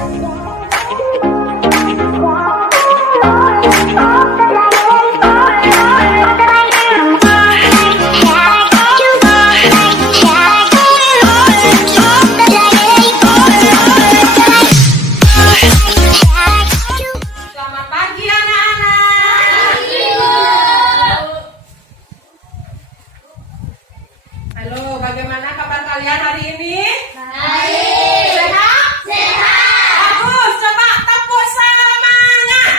Halo, bagaimana kabar kalian hari ini? Baik. Sehat? Sehat. Bagus, coba tepuk semangat.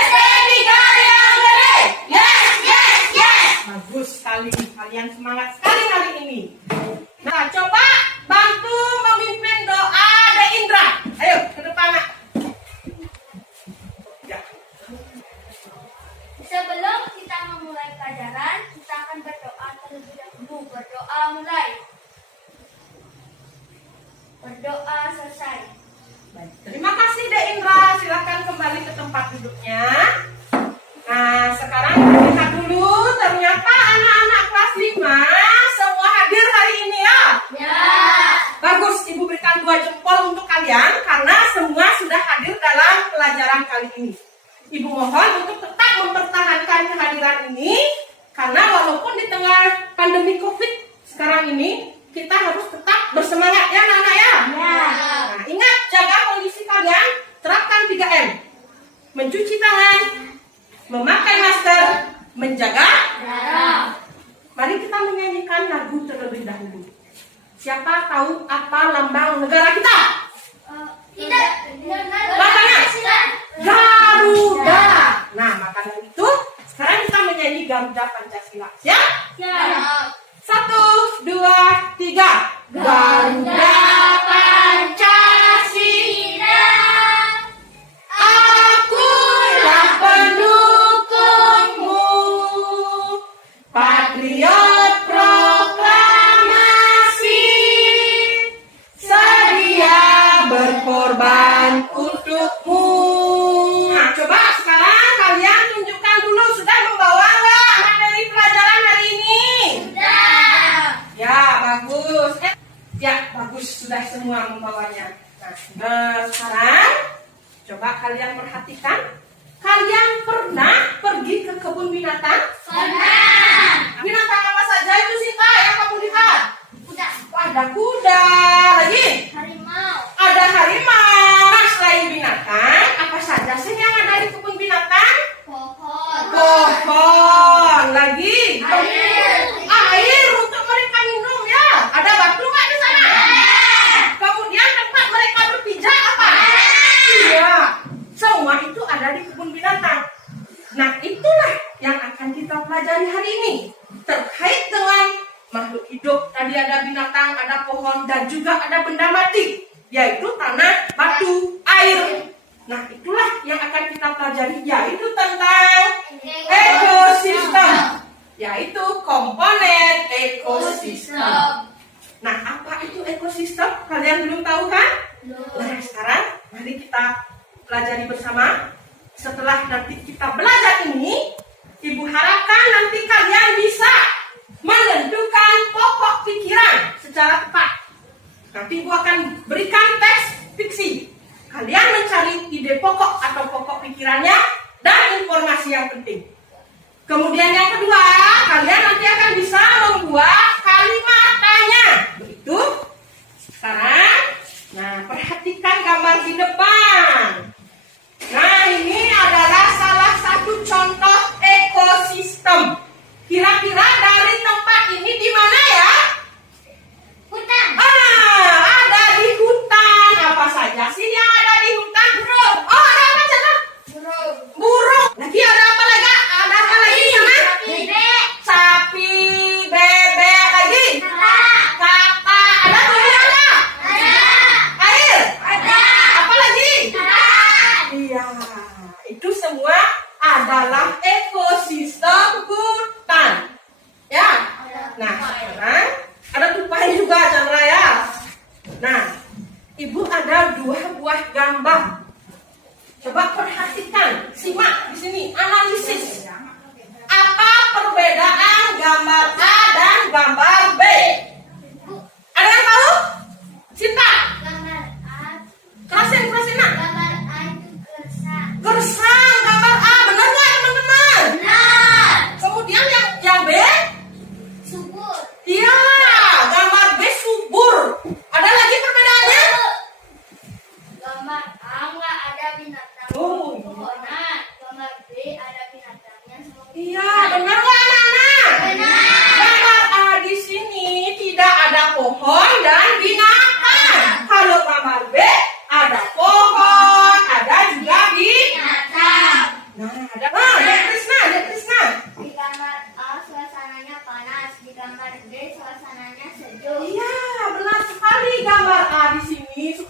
SD 3 yang gede. Yes, yes, yes. Bagus sekali, kalian semangat sekali hari ini. Nah, coba bantu memimpin doa De Indra. Ayo, ke depan, Nak. Ya. Sebelum kita memulai pelajaran, kita akan berdoa terlebih dahulu. Berdoa mulai. Berdoa selesai. Baik, terima kasih De Indra. Silakan kembali ke tempat duduknya. Nah, sekarang kita lihat dulu. Ternyata anak-anak kelas 5 semua hadir hari ini ya. Ya. Bagus, Ibu berikan 2 jempol untuk kalian karena semua sudah hadir dalam pelajaran kali ini. Ibu mohon untuk tetap mempertahankan kehadiran ini karena walaupun di tengah pandemi COVID sekarang ini kita harus tetap bersemangat ya anak-anak ya. Ya. Nah, ingat jaga kondisi kalian, terapkan 3M. Mencuci tangan, memakai masker, menjaga. Jarak. Mari kita menyanyikan lagu terlebih dahulu. Siapa tahu apa lambang negara kita? Tidak. Lambangnya? Garuda. Nah, maka dari itu sekarang kita menyanyi Garuda Pancasila. Siap? Siap. 1, 2, 3. Garuda Pancasila, akulah pendukungmu, patriot proklamasi, sedia berkorban untukmu. Nah, coba sekarang kalian tunjukkan dulu sudah membawa nggak materi pelajaran hari ini? Sudah. Ya, bagus. Ya, bagus. Sudah semua membawanya. Nah, sekarang coba kalian perhatikan. Kalian pernah pergi ke kebun binatang? Pernah. Binatang apa saja itu sih, Kak, yang kamu lihat? Kuda. Ada kuda. Lagi? Harimau. Ada harimau. Nah, selain binatang, apa saja sih yang ada di kebun binatang? Pohon. Pohon. Lagi? Air. Air untuk mereka minum ya. Ada batu nggak di sana? Kemudian tempat mereka berpijak apa? Iya. Semua itu ada di kebun binatang. Nah, itulah yang akan kita pelajari hari ini. Terkait dengan makhluk hidup. Tadi ada binatang, ada pohon, dan juga ada benda mati. Yaitu tanah, batu, air. Nah, itulah yang akan kita pelajari. Yaitu tentang ekosistem. Yaitu komponen ekosistem. Nah, apa itu ekosistem? Kalian belum tahu kan? Nah, sekarang mari kita pelajari bersama. Setelah nanti kita belajar ini, Ibu harapkan nanti kalian bisa menentukan pokok pikiran secara tepat. Nanti Ibu akan berikan teks fiksi. Kalian mencari ide pokok atau pokok pikirannya dan informasi yang penting. Kemudian yang kedua, kalian nanti akan bisa membuat kalimat tanya. Begitu. Sekarang, nah perhatikan gambar di depan. Nah, ini adalah salah satu contoh ekosistem. Kira-kira dari tempat ini di mana ya? Hutan. Ada di hutan. Apa saja sih yang ada di hutan? Burung. Oh, ada apa sana? Burung. Burung. Lagi ada apa lagi? Ada apa lagi sana? Gede.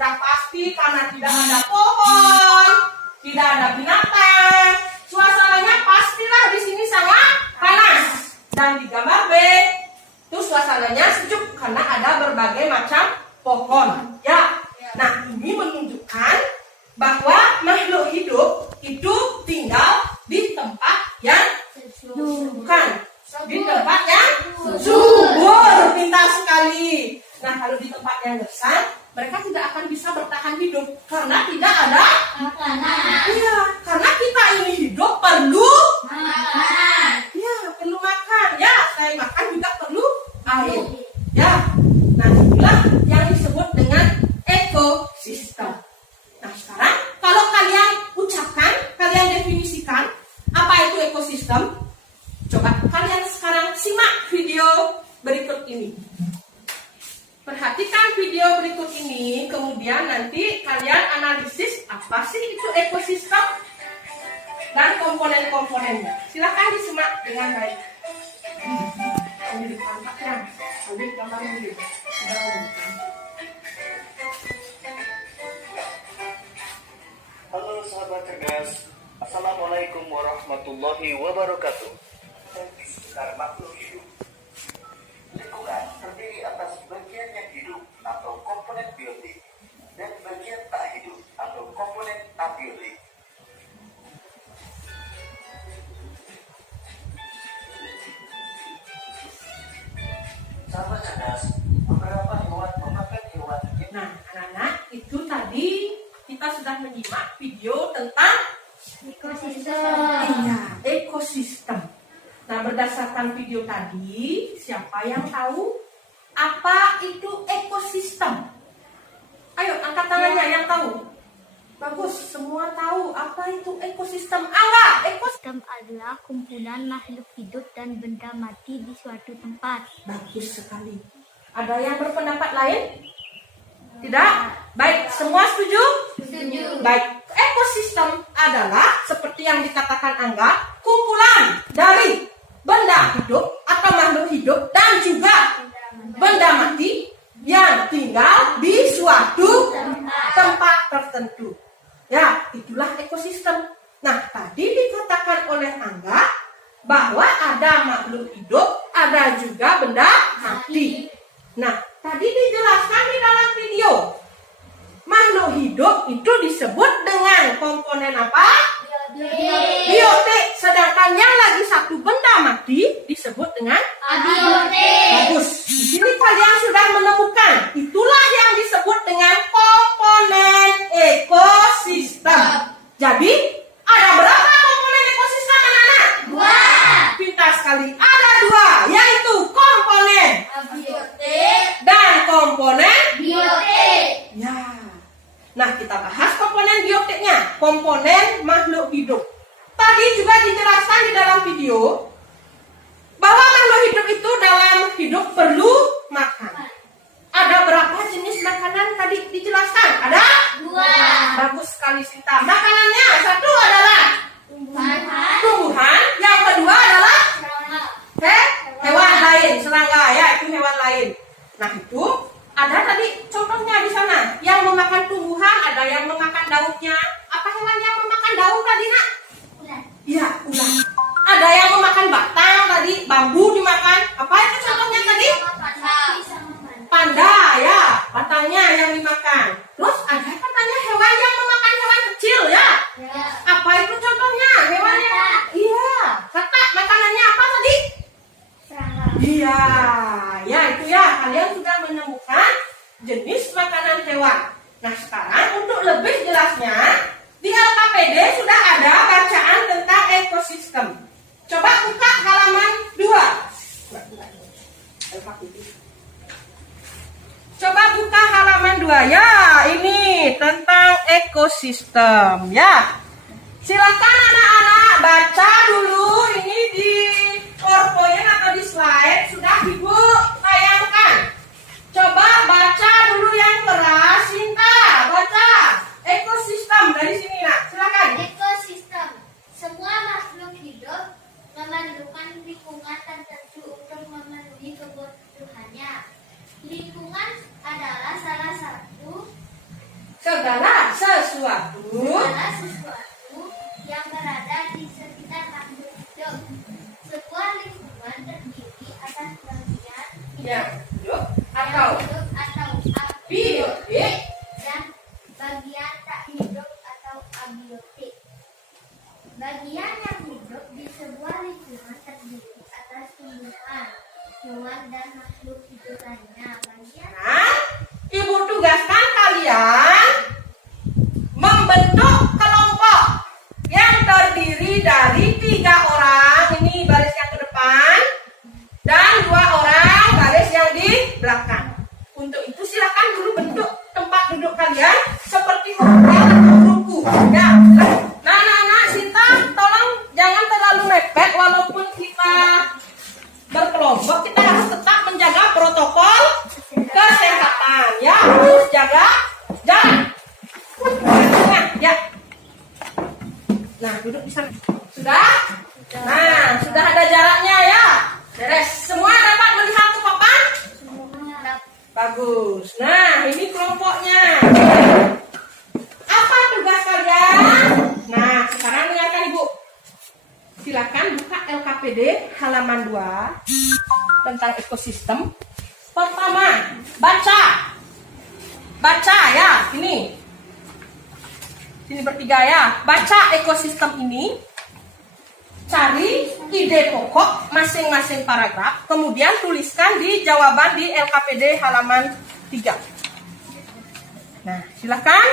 sudah pasti karena tidak ada pohon, tidak ada binatang. Suasananya pastilah di sini sangat panas. Dan di gambar B itu suasananya sejuk karena ada berbagai macam pohon. Ya. Nah, ini menunjukkan bahwa makhluk hidup itu tinggal di tempat yang bukan di tempat yang subur. Pintar sekali. Nah, kalau di tempat yang gersang, mereka tidak akan bisa bertahan hidup karena tidak ada makanan. Iya, karena kita ini hidup perlu Makanan. ya, perlu makan. Ya, selain makan juga perlu air. Ya. Nah, inilah yang disebut dengan ekosistem. Nah, sekarang kalau kalian ucapkan, kalian definisikan apa itu ekosistem? Coba kalian sekarang simak video berikut ini. Perhatikan video berikut ini, kemudian nanti kalian analisis apa sih itu ekosistem dan komponen-komponennya. Silakan disimak dengan baik. Ambil tampaknya, ambil gambar dulu. Halo sahabat cerdas, Assalamualaikum warahmatullahi wabarakatuh. Di sekitar makhluk hidup, lingkungan terdiri atas bagian yang hidup atau komponen biotik dan bagian tak hidup atau komponen abiotik. Sahabat cerdas, beberapa hewan memakan hewan yang Nah, anak-anak, itu tadi kita sudah menyimak video tentang Ekosistem. iya, ekosistem. Nah, berdasarkan video tadi, siapa yang tahu apa itu ekosistem? Ayo, angkat tangannya yang tahu. Bagus, semua tahu apa itu ekosistem. Angga, ekosistem. Ekosistem adalah kumpulan makhluk hidup dan benda mati di suatu tempat. Bagus sekali. Ada yang berpendapat lain? Tidak? Baik, semua setuju? Setuju. Baik, ekosistem adalah seperti yang dikatakan Angga, kumpulan dari benda hidup atau makhluk hidup dan juga benda mati yang tinggal di suatu tempat tertentu. Ya, itulah ekosistem. Nah, tadi dikatakan oleh Angga bahwa ada makhluk hidup, ada juga benda mati. Nah, tadi dijelaskan di dalam video. Makhluk hidup itu disebut dengan komponen apa? Biotik. Sedangkan yang lagi satu benda mati disebut dengan Abiotik. bagus. Di sini kalian sudah menemukan. Itulah yang disebut dengan komponen ekosistem. Jadi, ada berapa komponen ekosistem, anak-anak? 2. Pintar sekali. Ada 2, yaitu komponen Abiotik. dan komponen Biotik. ya. Nah, kita bahas komponen biotiknya, komponen makhluk hidup. Tadi juga dijelaskan di dalam video bahwa makhluk hidup itu dalam hidup perlu makan. Ada berapa jenis makanan tadi dijelaskan? Ada? 2. Bagus sekali, Sinta. Makanannya satu adalah tumbuhan, yang kedua adalah hewan lain, serangga ya, itu hewan lain. Nah, itu ada tadi contohnya di sana, yang memakan tumbuhan, ada yang memakan daunnya. Apa hewan yang memakan daun tadi, Nak? Iya, ulat. Ada yang memakan batang tadi, bambu dimakan. Apa itu contohnya tadi? Panda ya, batangnya yang dimakan. Terus ada katanya hewan yang memakan hewan kecil ya. Apa itu contohnya? Hewan yang iya, katak makanannya apa tadi? Iya, ya itu ya. Kalian sudah menemukan jenis makanan hewan. Nah, sekarang untuk lebih jelasnya, di LKPD sudah ada bacaan tentang ekosistem. Coba buka halaman 2. LKPD. Coba buka halaman 2 ya. Ini tentang ekosistem ya. Silakan anak-anak baca dulu ini di PowerPoint atau di slide sudah Ibu tayangkan. Coba baca dulu yang keras, Sinta. Baca ekosistem dari sini, Nak. Silakan. Ekosistem. Semua makhluk hidup memerlukan lingkungan tertentu untuk memenuhi kebutuhannya. Lingkungan adalah salah satu Segala sesuatu segala sesuatu yang berada di sekitar makhluk hidup. Sebuah lingkungan terdiri atas bagian yang hidup atau biotik. dan bagian tak hidup atau abiotik. Bagian yang hidup di sebuah lingkungan terdiri atas tumbuhan, hewan, dan makhluk hidup lainnya. Bagian Nah, Ibu tugaskan kalian membentuk kelompok yang terdiri dari 3 orang, ini baris yang ke depan, dan 2 orang baris yang di belakang. Untuk itu silakan dulu bentuk tempat duduk kalian seperti hotel atau ruku. Ya, nah, Sinta, tolong jangan terlalu mepet walaupun kita berkelompok, kita harus tetap menjaga protokol kesehatan. Ya, harus jaga jarak. Ya. Nah, duduk di sana. Sudah? Nah, sudah ada jaraknya ya. Beres. Semua dapat melihat ke papan? Bagus. Nah, ini kelompoknya. Apa tugas kalian? Nah, sekarang dengarkan Ibu. Silakan buka LKPD halaman 2 tentang ekosistem. Pertama, baca. Baca ya, ini. Sini bertiga ya. Baca ekosistem ini. Cari ide pokok masing-masing paragraf, kemudian tuliskan di jawaban di LKPD halaman 3. Nah, silakan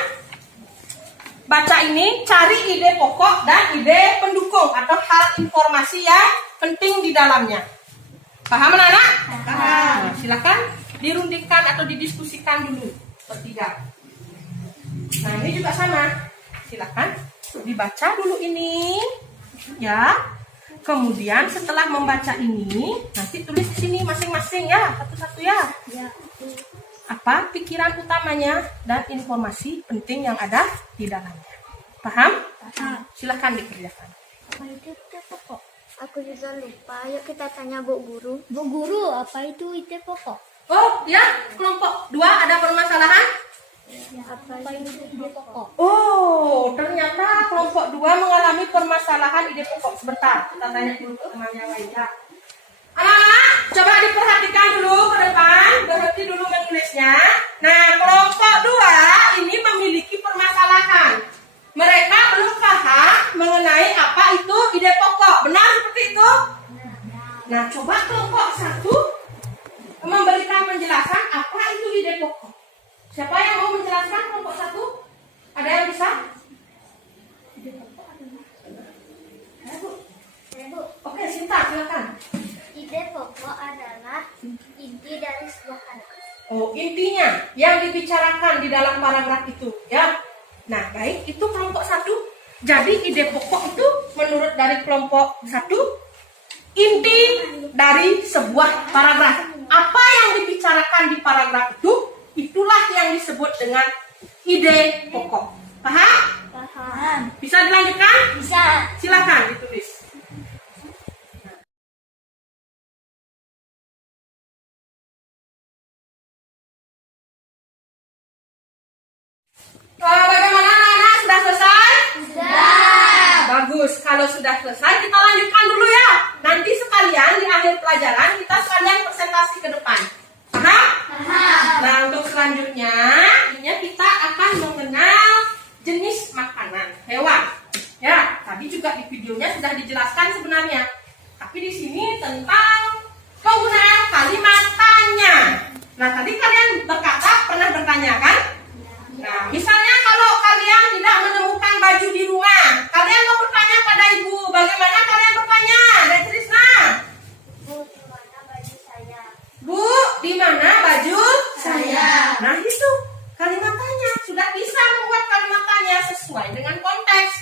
baca ini, cari ide pokok dan ide pendukung atau hal informasi yang penting di dalamnya. Paham anak-anak? Paham. Nah, silakan dirundingkan atau didiskusikan dulu bertiga. Nah, ini juga sama. Silakan dibaca dulu ini. Ya, kemudian setelah membaca ini, nanti tulis di sini masing-masing ya, satu-satu ya. Apa pikiran utamanya dan informasi penting yang ada di dalamnya. Paham? Paham. Silahkan dikerjakan. Apa itu ide pokok? Aku juga lupa. Yuk kita tanya Bu Guru. Bu Guru, apa itu ide pokok? Oh ya, kelompok 2 ada permasalahan? Apa itu ide pokok? Oh, ternyata kelompok 2 mengalami permasalahan ide pokok. Sebentar, kita tanya dulu ke temannya Waida. Anak-anak, coba diperhatikan dulu ke depan, berhenti dulu menulisnya. Nah, kelompok 2 ini memiliki permasalahan. Mereka belum paham mengenai apa itu ide pokok. Benar seperti itu? Nah, coba kelompok 1 memberikan penjelasan apa itu ide pokok. Siapa yang mau menjelaskan kelompok 1? Ada yang bisa? Ide pokok adalah. Bu. Oke, Sinta, silakan. Ide pokok adalah inti dari sebuah kata. Oh, intinya yang dibicarakan di dalam paragraf itu, ya. Nah, baik, itu kelompok 1. Jadi ide pokok itu menurut dari kelompok 1 inti dari sebuah paragraf. Apa yang dibicarakan di paragraf itu, itulah yang disebut dengan ide pokok. Paham? Paham. Bisa dilanjutkan? Bisa. Silakan ditulis. Bagaimana anak-anak? Sudah selesai? Sudah. Bagus. Kalau sudah selesai, kita lanjutkan dulu ya. Nanti sekalian di akhir pelajaran kita sekalian presentasi ke depan. Paham? Paham. Nah, untuk selanjutnya, ini kita akan mengenal jenis makanan hewan. Ya, tadi juga di videonya sudah dijelaskan sebenarnya. Tapi di sini tentang penggunaan kalimat tanya. Nah, tadi kalian berkata pernah bertanya kan? Nah, misalnya kalau kalian tidak menemukan baju di rumah, kalian mau bertanya pada ibu, bagaimana kalian bertanya? Dan Trisna? Bu, di mana baju saya? Bu, di mana baju saya? Nah, itu kalimat tanya. Sudah bisa membuat kalimat tanya sesuai dengan konteks.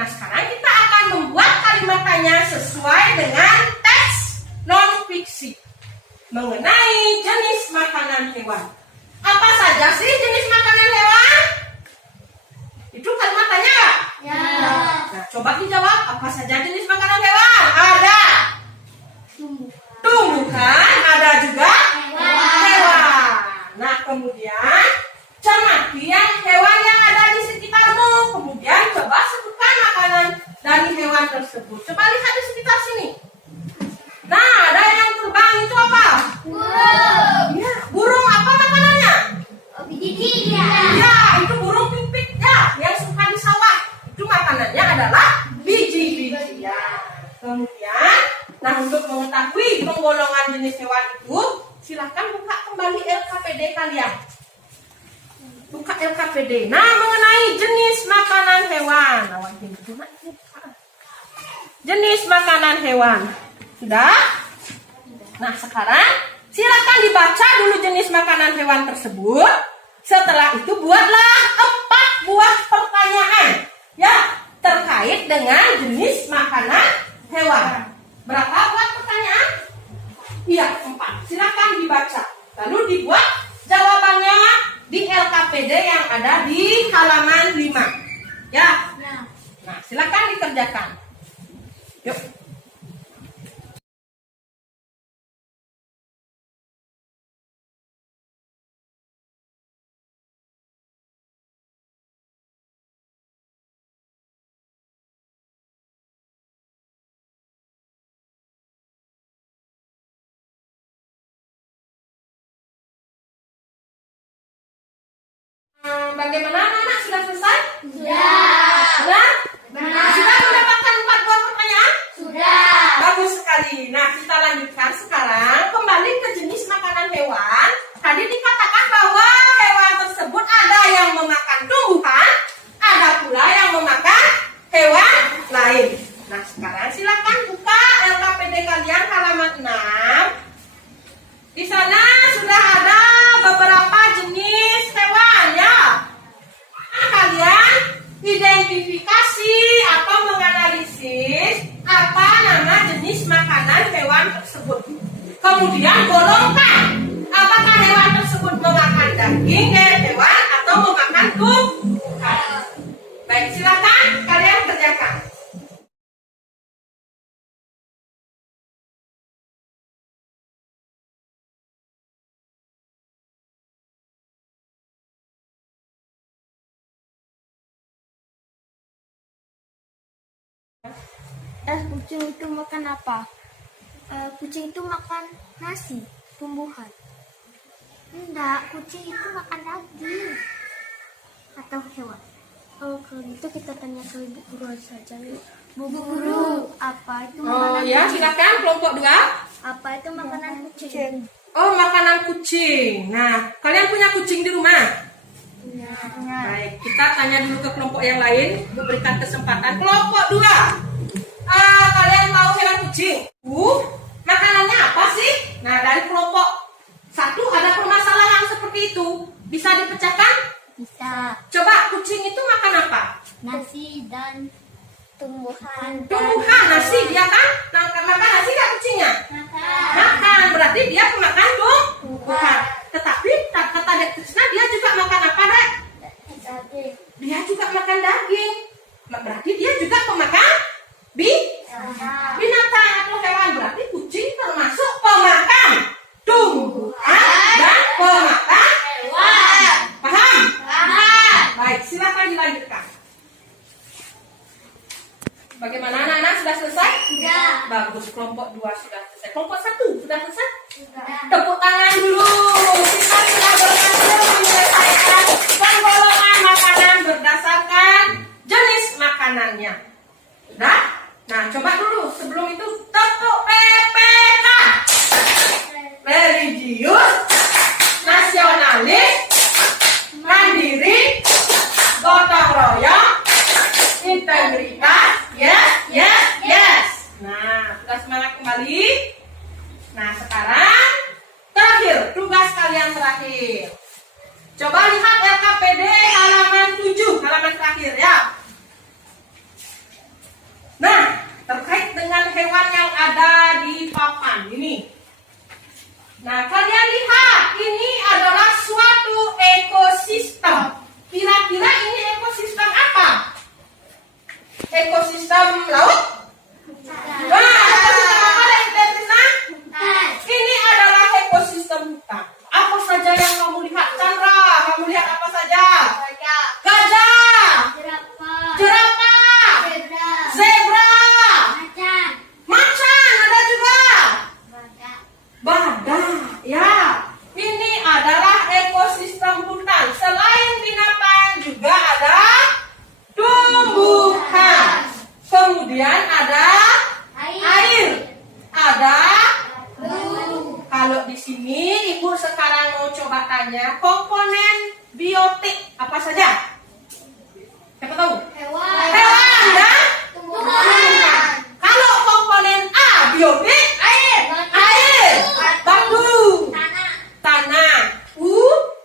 Nah, sekarang kita akan membuat kalimat tanya sesuai dengan teks non-fiksi mengenai jenis makanan hewan. Apa saja sih jenis makanan hewan? Itu kalimat tanya nggak? Ya. Nah, coba dijawab. Apa saja jenis makanan hewan? Ada tumbuhan, ada juga hewan. Nah, kemudian cermati yang hewan hewan tersebut. Coba lihat di sekitar sini. Nah, ada yang terbang itu apa? Burung. Ya, burung apa makanannya? Biji-biji. Ya, itu burung pipit ya, yang suka di sawah. Itu makanannya adalah biji-bijian. Kemudian, nah untuk mengetahui penggolongan jenis hewan itu, silahkan buka kembali LKPD kalian. Buka LKPD. Nah, mengenai jenis makanan hewan. Jenis makanan hewan. Sudah? Nah, sekarang silakan dibaca dulu jenis makanan hewan tersebut. Setelah itu buatlah 4 buah pertanyaan ya terkait dengan jenis makanan hewan. Berapa buah pertanyaan? Iya, 4. Silakan dibaca. Lalu dibuat jawabannya di LKPD yang ada di halaman 5. Ya. Nah, silakan dikerjakan. Yuk. Bagaimana anak-anak, sudah selesai? Sudah. Sudah? Sudah mendapatkan 4 buah pertanyaan? Sudah. Bagus sekali. Nah, kita lanjutkan sekarang kembali ke jenis makanan hewan. Tadi dikatakan bahwa hewan tersebut ada yang memakan tumbuhan, ada pula yang memakan hewan lain. Nah, sekarang silakan buka LKPD kalian halaman 6. Di sana sudah ada beberapa jenis hewan ya. Kalian identifikasi atau menganalisis apa nama jenis makanan hewan tersebut. Kemudian golongkan apakah hewan tersebut memakan daging dari hewan atau memakan tumbuhan. Baik, silakan kalian kerjakan. Kucing itu makan apa? Kucing itu makan nasi, tumbuhan. Enggak, kucing itu makan daging atau hewan. Oh, kalau gitu kita tanya ke ibu guru saja. Bu guru, apa itu makanan ya, kucing? silakan kelompok 2. Apa itu makanan kucing? Oh, makanan kucing. Nah, kalian punya kucing di rumah? Baik, kita tanya dulu ke kelompok yang lain, berikan kesempatan. Kelompok 2. Kalian tahu hewan kucing? Makanannya apa sih? Nah, dari kelompok 1 ada permasalahan seperti itu. Bisa dipecahkan? Bisa. Coba, kucing itu makan apa? Nasi dan tumbuhan. Tumbuhan, nasi dia kan? Nah, makan nasi nggak kucingnya? Makan, berarti dia pemakan tumbuhan. Tetapi kata Dek Krisna, dia juga makan apa, Dek? Daging. Dia juga makan daging. Berarti dia juga pemakan binatang atau hewan. Berarti kucing termasuk pemakan tumbuhan dan pemakan hewan. Paham? Paham. Baik, silakan dilanjutkan. Bagaimana anak-anak, sudah selesai? Sudah. Bagus, kelompok 2 sudah selesai. Kelompok 1 sudah selesai? Sudah. Tepuk tangan dulu. Kita sudah berhasil menyelesaikan penggolongan makanan berdasarkan jenis makanannya. Sudah? Nah, coba dulu sebelum itu tepuk PPK. Religius, nasionalis, mandiri, gotong royong, integritas. Yes. Nah, sudah semangat kembali. Nah, sekarang terakhir, tugas kalian terakhir. Coba lihat LKPD halaman 7, halaman terakhir ya. Nah, terkait dengan hewan yang ada di papan ini. Nah, kalian lihat, ini adalah suatu ekosistem. Kira-kira ini ekosistem apa? Ekosistem laut? Nah, ekosistem apa, Dek Krisna? Ini adalah ekosistem hutan. Apa saja yang kamu lihat, Chandra? Kamu lihat apa saja? Gajah, jerapah, zebra, kemudian ada air, ada. Kalau di sini Ibu sekarang mau coba tanya komponen biotik apa saja? Siapa tahu? Hewan. Hewan dan Tumbuhan. kalau komponen A biotik air, batu, tanah,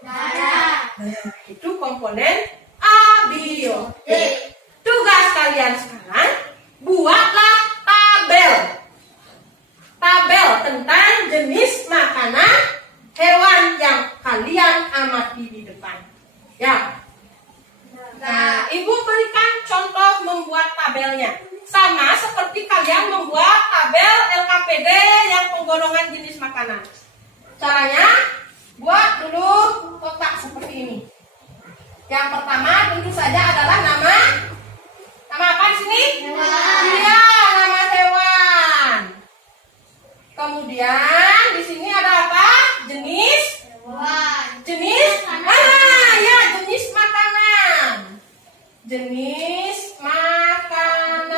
Darah. nah, itu komponen abiotik. Tugas kalian sekarang buatlah tabel tentang jenis makanan hewan yang kalian amati di depan. Ya. Nah, Ibu berikan contoh membuat tabelnya. Sama seperti kalian membuat tabel LKPD yang penggolongan jenis makanan. Caranya, buat dulu kotak seperti ini. Yang pertama tentu saja adalah nama apa di sini? Hewan. Iya, nama hewan. Kemudian di sini ada apa? Jenis Hewan. ya, jenis makanan. Jenis makanan.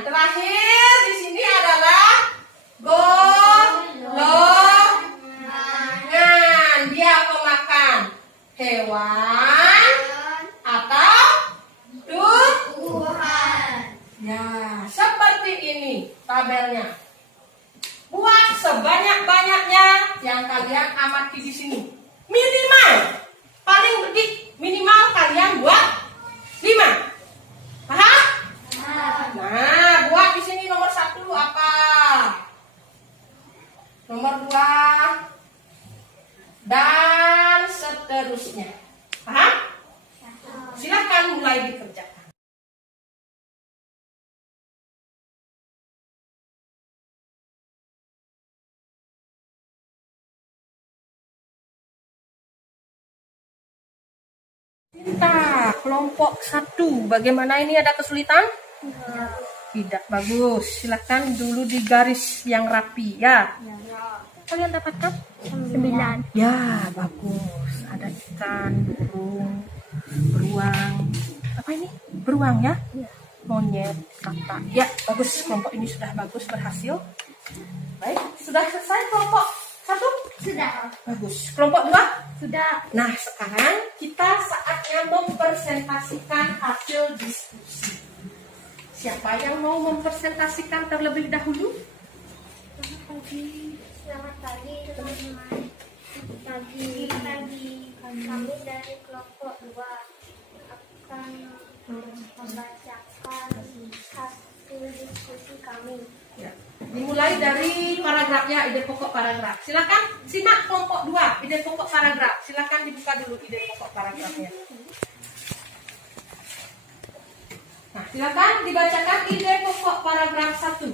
Terakhir di sini adalah golongan. Dia pemakan hewan atau Tumbuhan. ya, seperti ini tabelnya. Buat sebanyak-banyaknya yang kalian amati di sini. Minimal, paling sedikit minimal kalian buat 5. Paham? Nah, buat di sini nomor 1 apa? Nomor 2 dan seterusnya. Paham? Silakan mulai dikerjakan. Cinta, kelompok 1. Bagaimana ini, ada kesulitan? Tidak, bagus. Silakan dulu di garis yang rapi ya. Kalian dapatkan? 9. Ya, bagus. Ada ikan, burung, beruang. Apa ini? Beruang ya? Monyet, kata. Ya, bagus. Kelompok ini sudah bagus, berhasil. Baik, sudah selesai kelompok 1? Sudah. Bagus. Kelompok 2? Sudah. Nah, sekarang kita saatnya mempresentasikan hasil diskusi. Siapa yang mau mempresentasikan terlebih dahulu? Selamat pagi teman-teman. Pagi. Kami dari kelompok 2 akan membacakan hasil diskusi kami. Ya. Dimulai dari paragrafnya, ide pokok paragraf. Silakan simak kelompok 2, ide pokok paragraf. Silakan dibuka dulu ide pokok paragrafnya. Nah, silakan dibacakan ide pokok paragraf 1.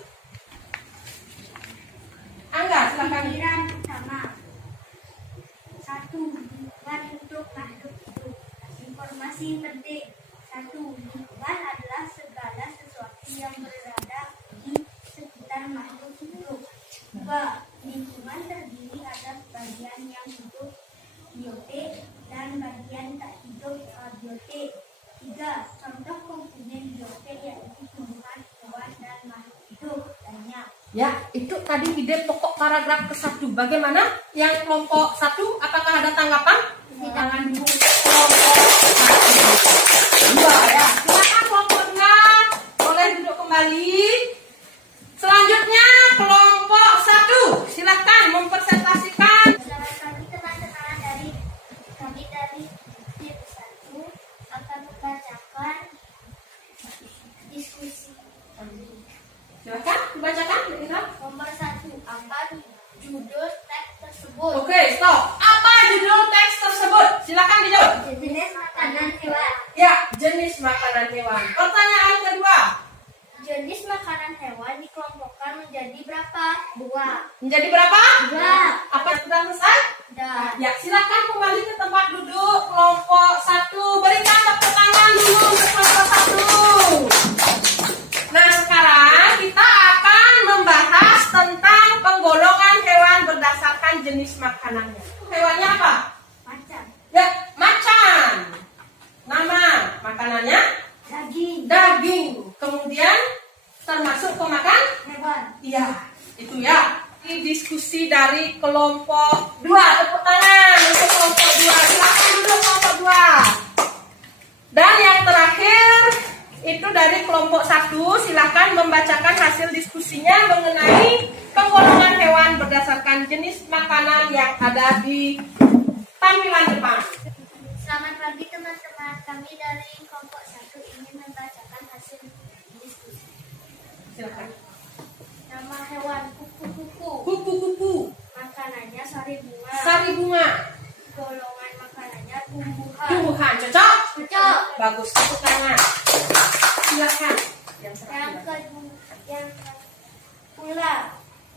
Angga, silakan. Pikiran pertama. 1. Lingkungan untuk makhluk hidup. Informasi penting. 1. Lingkungan adalah segala sesuatu yang berada di sekitar makhluk hidup. 2. Lingkungan terdiri atas bagian yang hidup biotik dan bagian tak hidup abiotik. 3. Contoh komponen biotik yaitu tumbuhan, hewan, dan makhluk hidup lainnya. Ya, itu tadi ide pokok paragraf ke-1. Bagaimana? Yang kelompok 1, apakah ada tanggapan? Tangan dulu. Kelompok 1. 2 ya. Silakan kelompok 2. Boleh duduk kembali. Selanjutnya kelompok 1. Silakan mempresentasikan. Selamat pagi teman-teman, kami dari tim 1 akan membacakan diskusi. Silakan dibacakan. Nomor 1, apa judul teks tersebut? Oke, stop. Apa judul teks tersebut? Silakan dijawab. Jenis makanan hewan. Ya, jenis makanan hewan. Pertanyaan kedua. Jenis makanan hewan dikelompokkan menjadi berapa? 2. Menjadi berapa? 2. Apa sudah selesai? Dan Ya, silakan kembali ke tempat duduk kelompok 1. Berikan tepuk tangan dulu untuk kelompok 1. Nah, sekarang kita akan membahas tentang penggolongan hewan berdasarkan jenis makanannya. Hewannya apa? macan, Ya, macan. Nama makanannya daging, daging. Kemudian kelompok 2. Tepuk tangan untuk kelompok 2. Silakan duduk kelompok 2. Dan yang terakhir itu dari kelompok 1. Silakan membacakan hasil diskusinya mengenai penggolongan hewan berdasarkan jenis makanan yang ada di tampilan depan. Selamat pagi teman-teman, kami dari kelompok 1 ingin membacakan hasil diskusi. Silakan. Nama hewan kupu-kupu. Kupu-kupu. Makanannya sari bunga. Sari bunga. Golongan makanannya tumbuhan. Tumbuhan. Cocok? Cocok. Bagus. Tepuk tangan. Silakan. Yang Yang pula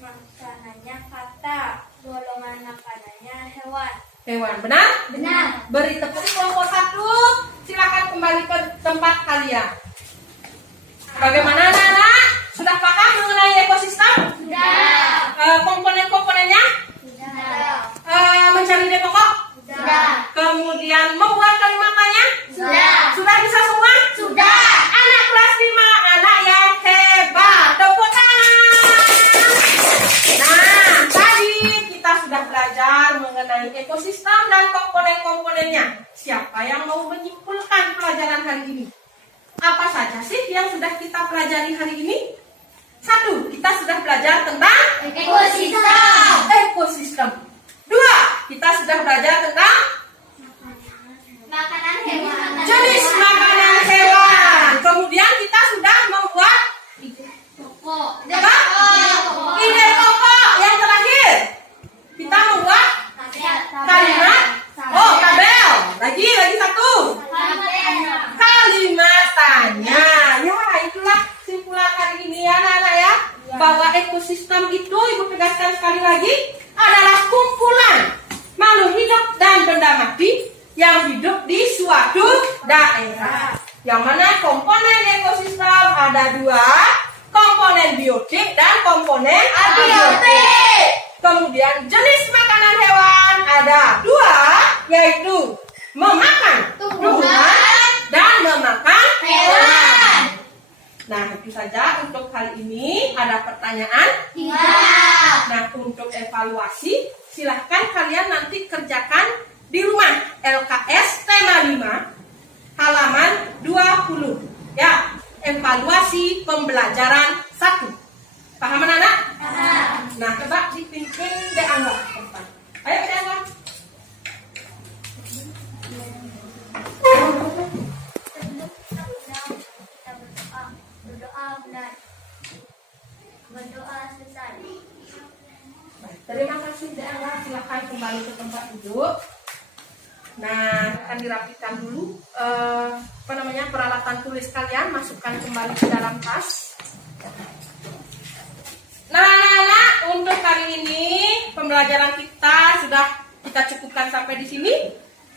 makanannya kata. Golongan makanannya hewan. hewan. Benar? Benar. Beri tepuk kelompok 1. Silakan kembali ke tempat kalian. Bagaimana anak-anak? Sudah paham mengenai ekosistem? Sudah. Komponen-komponennya? Sudah. Mencari ide pokok? Sudah. Kemudian membuat kalimatannya? Sudah. Sudah bisa semua? Sudah. Anak kelas 5, anak yang hebat. Tepuk tangan. Nah, tadi kita sudah belajar mengenai ekosistem dan komponen-komponennya. Siapa yang mau menyimpulkan pelajaran hari ini? Apa saja sih yang sudah kita pelajari hari ini? 1. Kita sudah belajar tentang ekosistem. 2. Kita sudah belajar tentang Makanan hewan. jenis makanan hewan. Kemudian kita sudah membuat Pokok. apa? Ide pokok. Yang terakhir, kita membuat kalimat. Oh, tabel. Lagi satu. Kalimat tanya. Ya, itulah simpulan hari ini ya anak-anak ya. Bahwa ekosistem itu, Ibu tegaskan sekali lagi, adalah kumpulan makhluk hidup dan benda mati yang hidup di suatu daerah. Yang mana komponen ekosistem ada 2, komponen biotik dan komponen abiotik. Kemudian jenis makanan hewan ada 2, yaitu memakan tumbuhan dan memakan hewan. Nah, itu saja untuk kali ini. Ada pertanyaan? Nah, untuk evaluasi, silahkan kalian nanti kerjakan di rumah. LKS tema 5, halaman 20. Ya, evaluasi pembelajaran 1. Paham anak-anak? Nah, coba dipimpin De Angga. Ayo De Angga. Berdoa selesai. Baik, terima kasih De Angga. Silahkan kembali ke tempat duduk. Nah, akan dirapikan dulu peralatan tulis kalian, masukkan kembali ke dalam tas. Nah, anak-anak, untuk kali ini pembelajaran kita sudah kita cukupkan sampai di sini.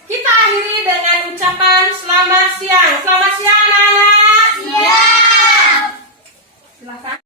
Kita akhiri dengan ucapan selamat siang. Selamat siang anak-anak. Siap. Silakan.